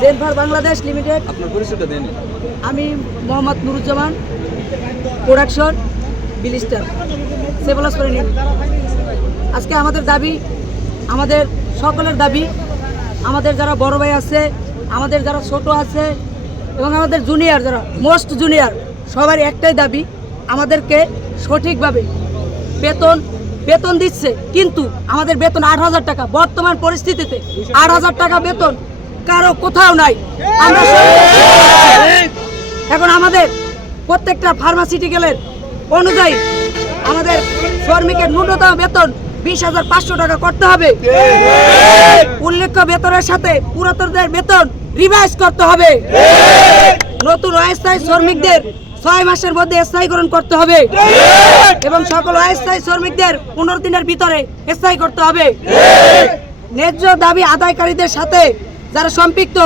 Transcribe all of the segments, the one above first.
জেনফার Bangladesh limited আপনার পরিচয়টা দেন আমি Mohammad Nuruzzaman production blister hospital unit. আজকে আমাদের দাবি আমাদের সকলের দাবি আমাদের যারা বড় ভাই আছে আমাদের যারা ছোট আছে এবং আমাদের জুনিয়র যারা মোস্ট জুনিয়র সবার একটাই দাবি আমাদেরকে সঠিকভাবে বেতন বেতন দিচ্ছে, কিন্তু আমাদের বেতন আট হাজার টাকা। বর্তমান পরিস্থিতিতে আট হাজার টাকা বেতন কারও কোথাও নাই। এখন আমাদের প্রত্যেকটা ফার্মাসিউটিক্যালের অনুযায়ী আমাদের শ্রমিকের ন্যূনতম বেতন বিশ হাজার পাঁচশো টাকা করতে হবে। উল্লেখ্য বেতনের সাথে পুরাতনদের বেতন রিভাইজ করতে হবে। নতুন অস্থায়ী শ্রমিকদের ছয় মাসের মধ্যে স্থায়ীকরণ করতে হবে। এবং সকল অস্থায়ী শ্রমিকদের পনেরো দিনের ভিতরে স্থায়ী করতে হবে ন্যায্য দাবি আদায়কারীদের সাথে যারা সম্পৃক্ত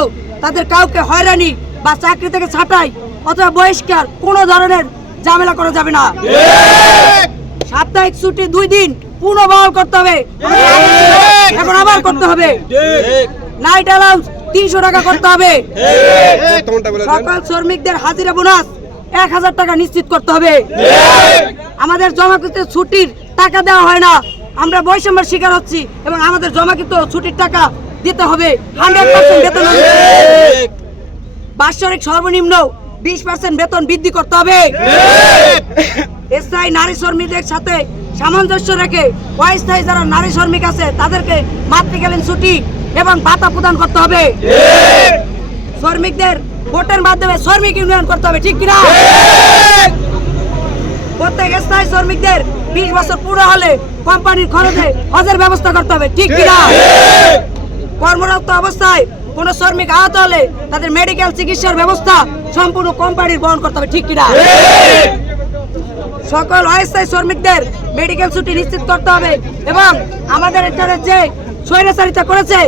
তাদের কাউকে হয়রানি বা চাকরি থেকে ছাঁটাই অথবা বহিষ্কার কোনো ধরনের ঝামেলা করা যাবে না। সাপ্তাহিক ছুটি দুই দিন পুনর্বহাল করতে হবে। এখন আবার করতে হবে। নাইট অ্যালাউন্স তিনশো টাকা করতে হবে। সকল শ্রমিকদের হাজিরা বোনাস এক হাজার টাকা নিশ্চিত করতে হবে। আমাদের জমাকৃত ছুটির টাকা দেওয়া হয় না। আমরা বৈষম্যের শিকার হচ্ছি এবং আমাদের জমাকৃত ছুটির টাকা দিতে হবে। হান্ড্রেড পার্সেন্ট বেতন বাৎসরিক সর্বনিম্ন বিশ পার্সেন্ট বেতন বৃদ্ধি করতে হবে। স্থায়ী নারী শ্রমিকদের সাথে সামঞ্জস্য রেখে অস্থায়ী যারা নারী শ্রমিক আছে, তাদেরকে মাতৃকালীন ছুটি এবং ভাতা প্রদান করতে হবে। শ্রমিকদের ভোটের মাধ্যমে শ্রমিক ইউনিয়ন করতে হবে, ঠিক কিনা? প্রত্যেক স্থায়ী শ্রমিকদের বিশ বছর পুরো হলে কোম্পানির খরচে হজের ব্যবস্থা করতে হবে, ঠিক কিনা? কর্মরত অবস্থায় কোন শ্রমিক আহত হলে তাদের মেডিকেল চিকিৎসার ব্যবস্থা সম্পূর্ণ কোম্পানির বহন করতে হবে, ঠিক কিনা? সকল অস্থায়ী শ্রমিকদের মেডিকেল ছুটি নিশ্চিত করতে হবে এবং আমাদের এখানে যে স্বৈরাচারিতা করেছে,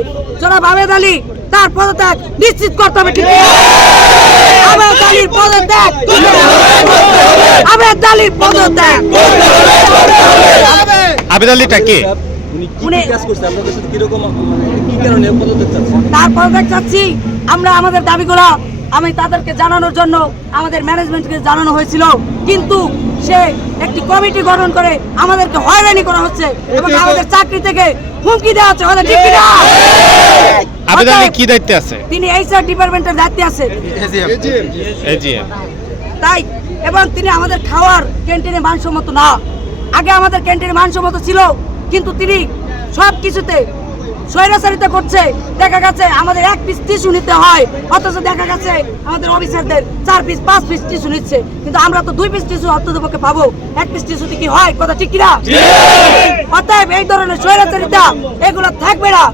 জনাব আবেদ আলী তার পদত্যাগ নিশ্চিত করতে হবে ঠিক আবেদ আলীর পদত্যাগ আবেদ আলীর পদত্যাগ আবেদ আলীটা কে? তারপর চাচ্ছি আমরা আমাদের দাবিগুলো আমি তাদেরকে জানানোর জন্য আমাদের ম্যানেজমেন্টকে জানানো হয়েছিল কিন্তু সে একটি কমিটি গঠন করে আমাদেরকে হয়রানি করা হচ্ছে এবং আমাদের চাকরি থেকে হুমকি দেওয়া হচ্ছে ঠিক কিনা? আবেদ আলী অতএব কি দায়িত্বে আছে? তিনি এইচআর ডিপার্টমেন্টের দায়িত্বে আছে। এজিএম তাই এবং তিনি আমাদের খাওয়ার ক্যান্টিনে মানসম্মত না। আগে আমাদের ক্যান্টিনে মানসম্মত ছিল কিন্তু তিনি সব কিছুতে স্বৈরাচারিতা করছে। দেখা গেছে আমাদের এক পিস টিস্যু নিতে হয় অথচ দেখা গেছে আমাদের অফিসারদের চার পিস পাঁচ পিস টিস্যু নিচ্ছে। কিন্তু আমরা তো দুই পিস টিস্যু অন্ততপক্ষে পাবো। এক পিস টিস্যুতে কি হয়? কথা ঠিক কিনা? অতএব এই ধরনের স্বৈরাচারিতা এগুলো থাকবে না।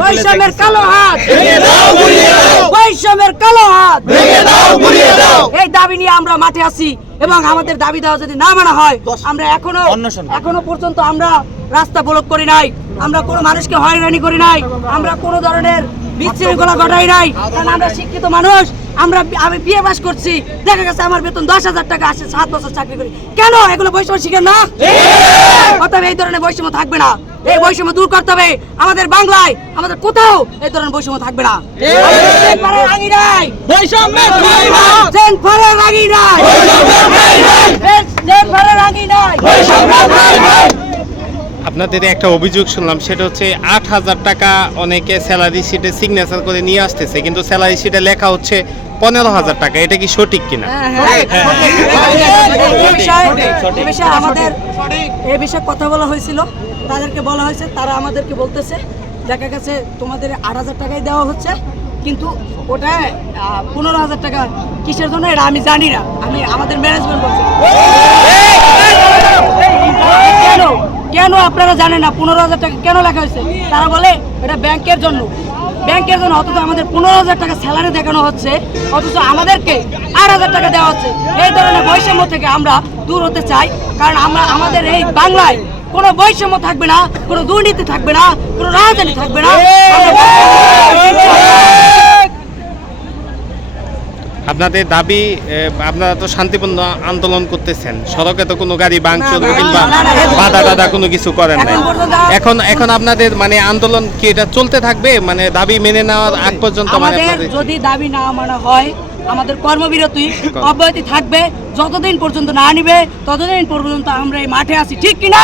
বৈষম্যের কালো হাত। বৈষম্যের কালো হাত। এই দাবি নিয়ে আমরা মাঠে আছি এবং আমাদের দাবি দেওয়া যদি না মানা হয় আমরা এখনও এখনও পর্যন্ত আমরা রাস্তা ব্লক করি নাই। আমরা কোনো মানুষকে হয়রানি করি নাই। আমরা কোনো ধরনের বিশৃঙ্খলা ঘটাই নাই। কারণ আমরা শিক্ষিত মানুষ। আমরা আমি বিয়ে বাস করছি দেখা গেছে আমার বেতন দশ হাজার টাকা আসে সাত বছর চাকরি করি কেন এগুলো বৈষম্য শিখে না অতএব এই ধরনের বৈষম্য থাকবে না এই বৈষম্য দূর করতে হবে আমাদের বাংলায় আমাদের কোথাও এই ধরনের বৈষম্য থাকবে না আমাদের পাড়ায় রাগি নাই জেন ফারে রাগি নাই জেন ফারে রাগি নাই আপনাদের একটা অভিযোগ শুনলাম সেটা হচ্ছে আট হাজার টাকা অনেকে স্যালারি শিটে সিগনেচার করে নিয়ে আসতেছে কিন্তু স্যালারি শিটে লেখা হচ্ছে পনেরো হাজার টাকা এটা কি সঠিক কিনা? এই বিষয়ে- আমাদের এই বিষয়ে কথা বলা হয়েছিল। তাদেরকে বলা হয়েছে তারা আমাদেরকে বলতেছে দেখা গেছে তোমাদের আট হাজার টাকাই দেওয়া হচ্ছে কিন্তু ওটা পনেরো হাজার টাকা কিসের জন্য এটা আমি জানি না। আমি আমাদের ম্যানেজমেন্ট বলছে কেন কেন আপনারা জানেন না, পনেরো হাজার টাকা কেন লেখা হয়েছে? তারা বলে, এটা ব্যাংকের জন্য। ব্যাংকের জন্য অথচ আমাদের পনেরো হাজার টাকা স্যালারি দেখানো হচ্ছে, অথচ আমাদেরকে আট হাজার টাকা দেওয়া হচ্ছে। এই ধরনের বৈষম্য থেকে আমরা দূর হতে চাই, কারণ আমরা, আমাদের এই বাংলায় কোনো বৈষম্য থাকবে না, কোনো দুর্নীতি থাকবে না, কোনো রাজধানী থাকবে না। আপনাদের দাবি আপনারা তো শান্তিপূর্ণ আন্দোলন করতেছেন। সড়কে তো কোনো গাড়ি ভাঙচুর কিংবা বাধা টাধা কোনো কিছু করেন নাই। এখন এখন আপনাদের মানে আন্দোলন কি এটা চলতে থাকবে? মানে দাবি মেনে নেওয়ার আগ পর্যন্ত মানে যদি দাবি না মানা হয় আমাদের কর্মবিরতি অব্যাহতি থাকবে। যতদিন পর্যন্ত না নিবে ততদিন পর্যন্ত আমরা এই মাঠে আছি। ঠিক কিনা?